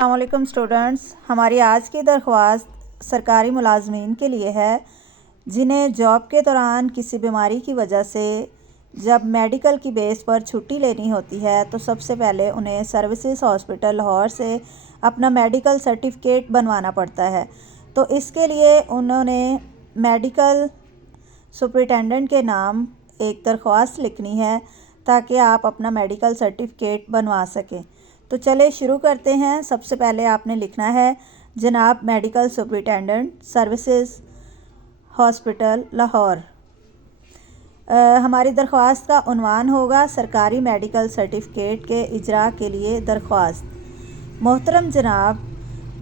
السلام علیکم اسٹوڈنٹس، ہماری آج کی درخواست سرکاری ملازمین کے لیے ہے جنہیں جاب کے دوران کسی بیماری کی وجہ سے جب میڈیکل کی بیس پر چھٹی لینی ہوتی ہے تو سب سے پہلے انہیں سروسز ہاسپٹل لاہور سے اپنا میڈیکل سرٹیفکیٹ بنوانا پڑتا ہے۔ تو اس کے لیے انہوں نے میڈیکل سپرنٹینڈنٹ کے نام ایک درخواست لکھنی ہے تاکہ آپ اپنا میڈیکل سرٹیفکیٹ بنوا سکیں۔ تو چلے شروع کرتے ہیں۔ سب سے پہلے آپ نے لکھنا ہے جناب medical superintendent services hospital Lahore. ہماری درخواست کا عنوان ہوگا سرکاری میڈیکل سرٹیفکیٹ کے اجراء کے لیے درخواست۔ محترم جناب،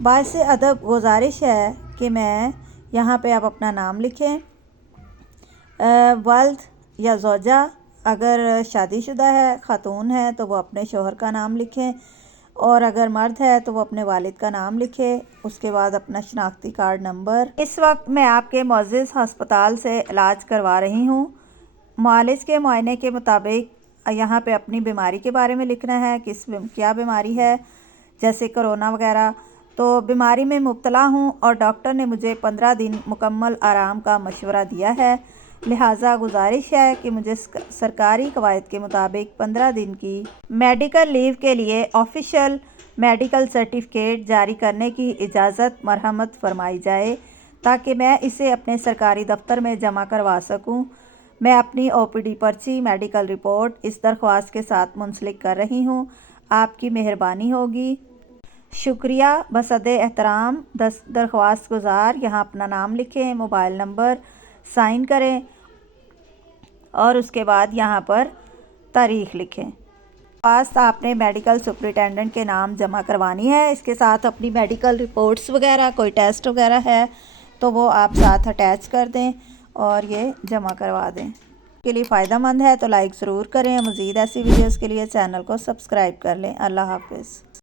باعث ادب گزارش ہے کہ میں یہاں پہ آپ اپنا نام لکھیں، والد یا زوجہ اگر شادی شدہ ہے، خاتون ہے تو وہ اپنے شوہر کا نام لکھیں، اور اگر مرد ہے تو وہ اپنے والد کا نام لکھے، اس کے بعد اپنا شناختی کارڈ نمبر۔ اس وقت میں آپ کے معزز ہسپتال سے علاج کروا رہی ہوں۔ معالج کے معائنے کے مطابق یہاں پہ اپنی بیماری کے بارے میں لکھنا ہے، کیا بیماری ہے، جیسے کرونا وغیرہ۔ تو بیماری میں مبتلا ہوں اور ڈاکٹر نے مجھے 15 دن مکمل آرام کا مشورہ دیا ہے، لہٰذا گزارش ہے کہ مجھے سرکاری قواعد کے مطابق 15 دن کی میڈیکل لیو کے لیے آفیشیل میڈیکل سرٹیفکیٹ جاری کرنے کی اجازت مرحمت فرمائی جائے تاکہ میں اسے اپنے سرکاری دفتر میں جمع کروا سکوں۔ میں اپنی OPD پرچی میڈیکل رپورٹ اس درخواست کے ساتھ منسلک کر رہی ہوں۔ آپ کی مہربانی ہوگی۔ شکریہ۔ بصد احترام درخواست گزار یہاں اپنا نام لکھیں، موبائل نمبر سائن کریں اور اس کے بعد یہاں پر تاریخ لکھیں۔ درخواست آپ نے میڈیکل سپرنٹینڈنٹ کے نام جمع کروانی ہے، اس کے ساتھ اپنی میڈیکل رپورٹس وغیرہ، کوئی ٹیسٹ وغیرہ ہے تو وہ آپ ساتھ اٹیچ کر دیں اور یہ جمع کروا دیں۔ کے لیے فائدہ مند ہے تو لائک ضرور کریں۔ مزید ایسی ویڈیوز کے لیے چینل کو سبسکرائب کر لیں۔ اللہ حافظ۔